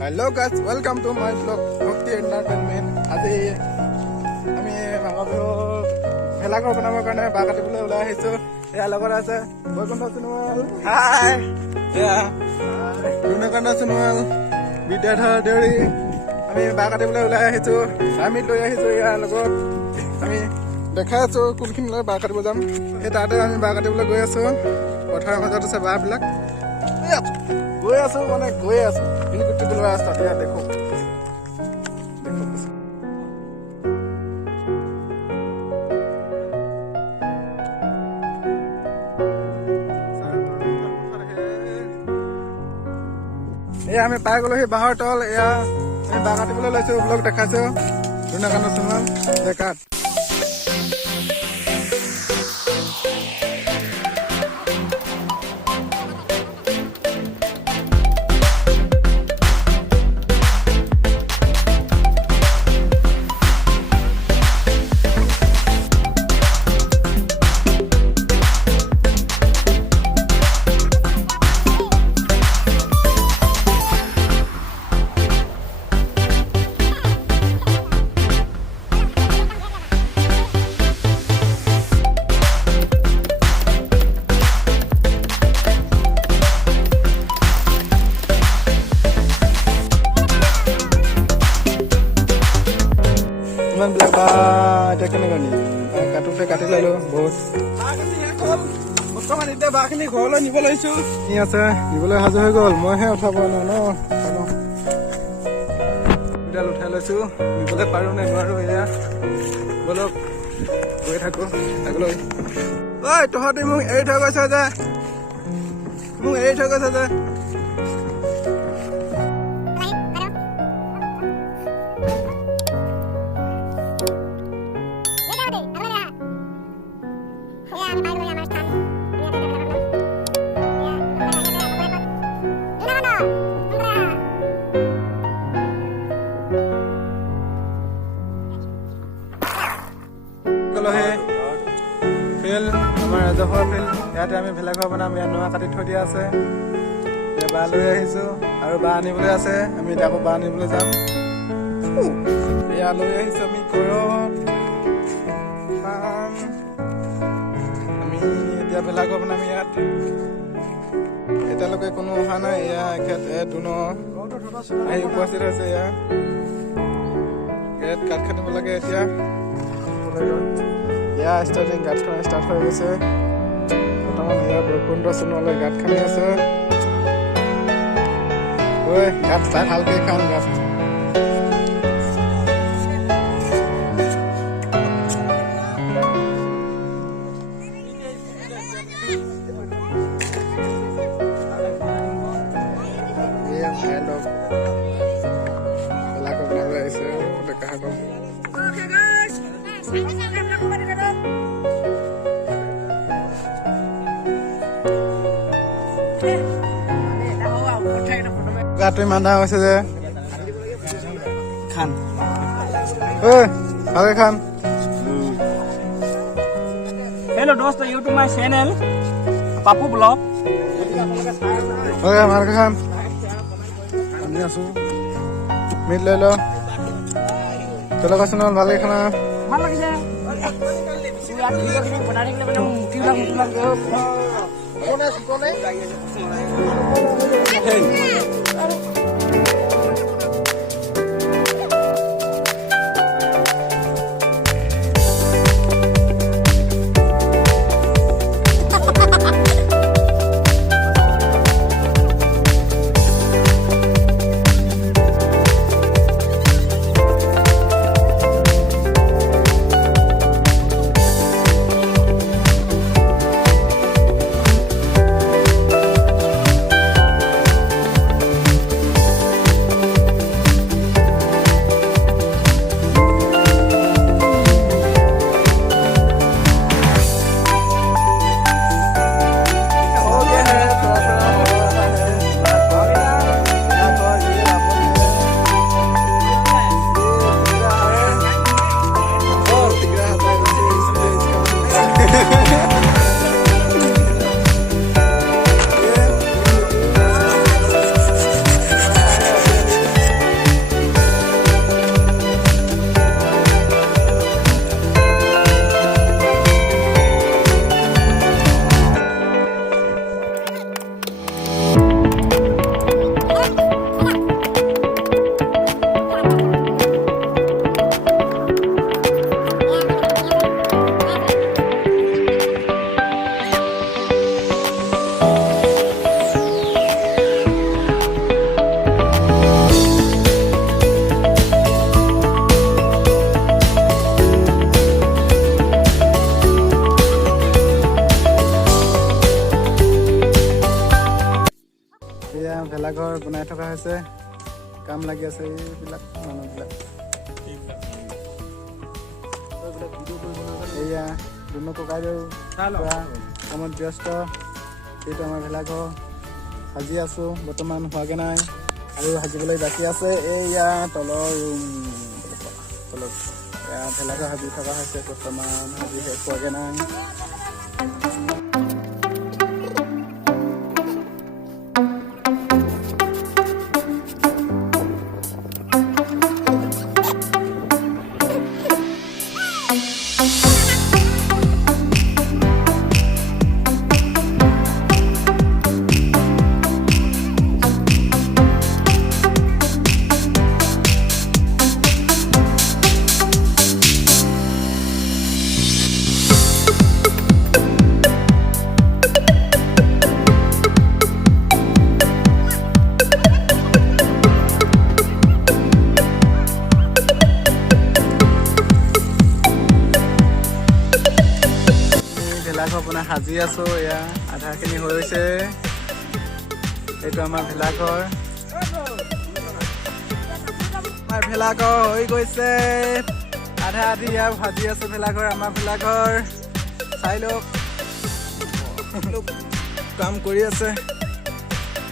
Hello guys, welcome to my vlog Bhakti Entertainment. আজি আমি মাঘৰ বিহু ভেলাঘৰ বনাবৰ কাৰণে বাঁহ কাটিবলৈ ওলাই আহিছো। ইয়াৰ লগত আছে বৈকুণ্ঠ সোণোৱাল, হাই, ৰুণকান্ত সোণোৱাল, বিদ্যাধৰ দেউৰী। আমি বাঁহ কাটিবলৈ ওলাই আহিছো। আমি লৈ আহিছো ইয়াৰ লগত। আমি দেখাই আছো কোনখিনিলৈ বাঁহ কাটিব যাম। সেই তাতে আমি বাঁহ কাটিবলৈ গৈ আছো। পথাৰৰ মাজত আছে বাঁহবিলাক। গৈ আছো শিলগুটিবলৈ ৰাস্তাত। এয়া দেখো এয়া আমি পাই গলো সেই বাঁহৰ তল। এয়া আমি বাঁহ কাটিবলৈ লৈছো। ব্লগ দেখাইছো ৰুণকান্ত সোণোৱাল ডেকাত। ইমান বিলাক এতিয়া কেনেকৈ নি কাটোতে কাটি ললো বহুত। বৰ্তমান এতিয়া বাঁহখিনি ঘৰলৈ নিব লৈছো। কি আছে নিবলৈ সাজু হৈ গল। মইহে উঠাব নোৱাৰো ন। উঠাই লৈছো। নিবলৈ পাৰো নে নোৱাৰো এয়া বলক গৈ থাকো আগলৈ। ঐ তহঁতি মোক এৰি থৈ গৈছ যে, ফিল্ড আমাৰ ৰাজহুৱা ফিল্ড। ইয়াতে আমি ভেলাঘৰ বনাম। ইয়াত নৰা কাটি থৈ দিয়া আছে। এতিয়া বাঁহ লৈ আহিছো আৰু বাঁহ আনিবলৈ আছে। আমি এতিয়া আকৌ বাঁহ আনিবলৈ যাম। এয়া লৈ আহিছো আমি ঘৰত। আমি এতিয়া ভেলাঘৰ বনাম ইয়াত। এতিয়ালৈকে কোনো অহা নাই। এয়া আহি উপস্থিত হৈছে। ইয়াত কাঠ খান্দিব লাগে এতিয়া। ষ্টাৰ্টিং গাঁত খানা ষ্টাৰ্ট হৈ গৈছে। বৰ্তমান ইয়াৰ বৈকুণ্ঠ সোণোৱালে গাঁত খান্দি আছে। গাঁত চাই ভালকে খাম গাঁত। গাঁতটো ইমান ডাঙৰ হৈছে যে খান ভালকে খান। हेलो दोस्तों, YouTube my channel Papu blog. ভালকে খান। আমি আছো মিট লৈ ল। চলো কৈছোন ভালকে খানা। ভাল লাগিছে। কাম লাগি আছে এইবিলাক মানুহবিলাক। এয়া দুনু ককাইদেউ পুৰা কামত ব্যস্ত। এইটো আমাৰ ভেলাঘৰ সাজি আছোঁ, বৰ্তমান হোৱাগৈ নাই আৰু সাজিবলৈ বাকী আছে। এইয়া তলৰ ৰুম তলত এয়া ভেলাঘৰ সাজি থকা হৈছে, বৰ্তমান সাজি শেষ হোৱাগৈ নাই। ভেলাঘৰ আপোনাৰ সাজি আছোঁ, এয়া আধাখিনি হৈছে। এইটো আমাৰ ভেলাঘৰ, আমাৰ ভেলাঘৰ হৈ গৈছে আধা আধি। ইয়াৰ সাজি আছোঁ ভেলাঘৰ, আমাৰ ভেলাঘৰ চাই লওক। কাম কৰি আছে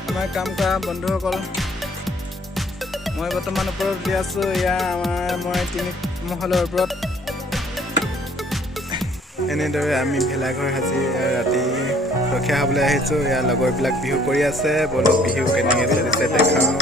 আমাৰ কাম কৰা বন্ধুসকল। মই বৰ্তমান ওপৰত উঠি আছোঁ। এয়া মই 3 মহলৰ ওপৰত। এনেদৰে আমি ভেলাঘৰ সাজি ৰাতি ৰখীয়া হ'বলৈ আহিছোঁ। ইয়াৰ লগৰবিলাক বিহু কৰি আছে, বলক বিহু কেনেকৈ চলিছে দেখাওঁ।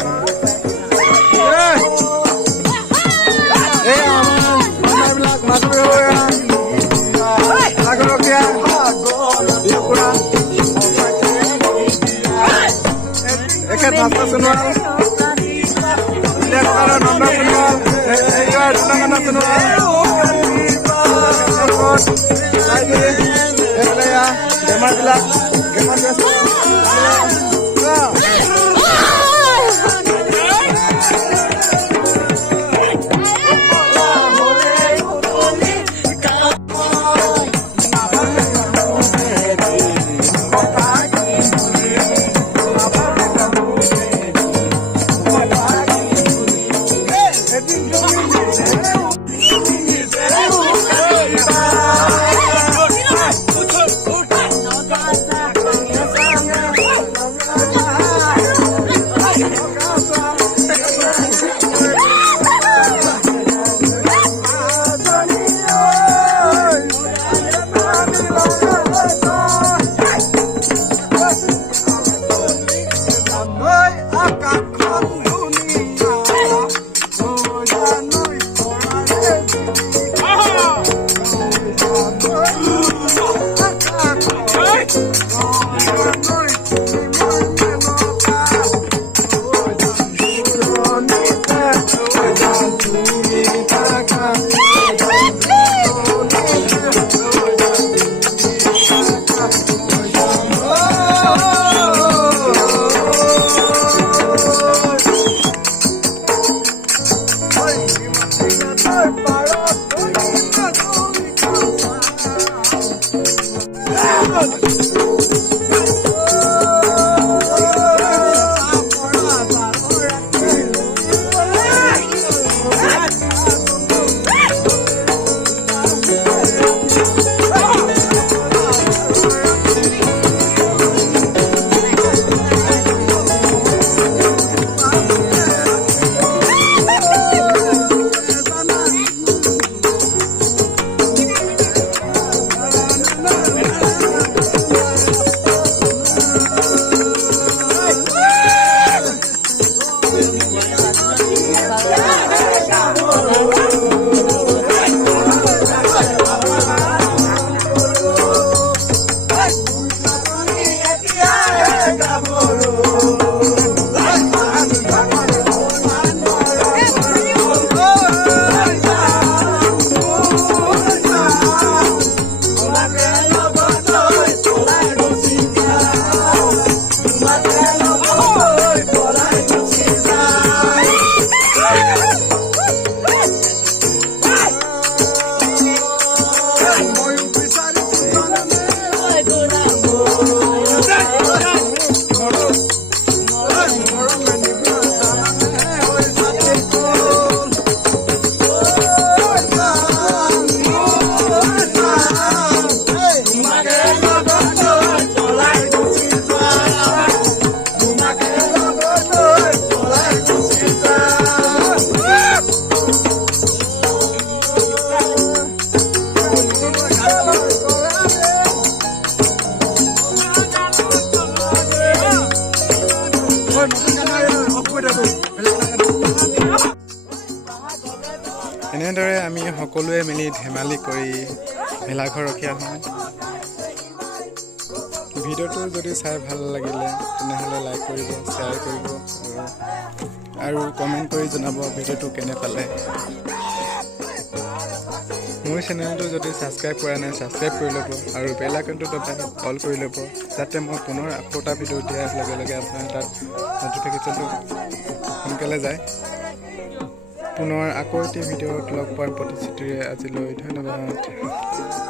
বেমাৰবিলাক এনেদৰে আমি সকলোৱে মিলি ধেমালি কৰি ভেলাঘৰ ৰখীয়া হওঁ। ভিডিঅ'টো যদি চাই ভাল লাগিলে তেনেহ'লে লাইক কৰিব, শ্বেয়াৰ কৰিব আৰু কমেণ্ট কৰি জনাব ভিডিঅ'টো কেনে পালে। মোৰ চেনেলটো যদি ছাবস্ক্ৰাইব কৰা নাই ছাবস্ক্ৰাইব কৰি ল'ব আৰু বেল আইকনটো দবাই অল কৰি ল'ব, যাতে মই পুনৰ আকৌ এটা ভিডিঅ' দিয়াৰ লগে লগে আপোনাৰ তাত ন'টিফিকেশ্যনটো সোনকালে যায়। পুনৰ আকৌ এটি ভিডিঅ'ত লগ পোৱাৰ প্ৰতিশ্ৰুতিৰে আজিলৈ ধন্যবাদ।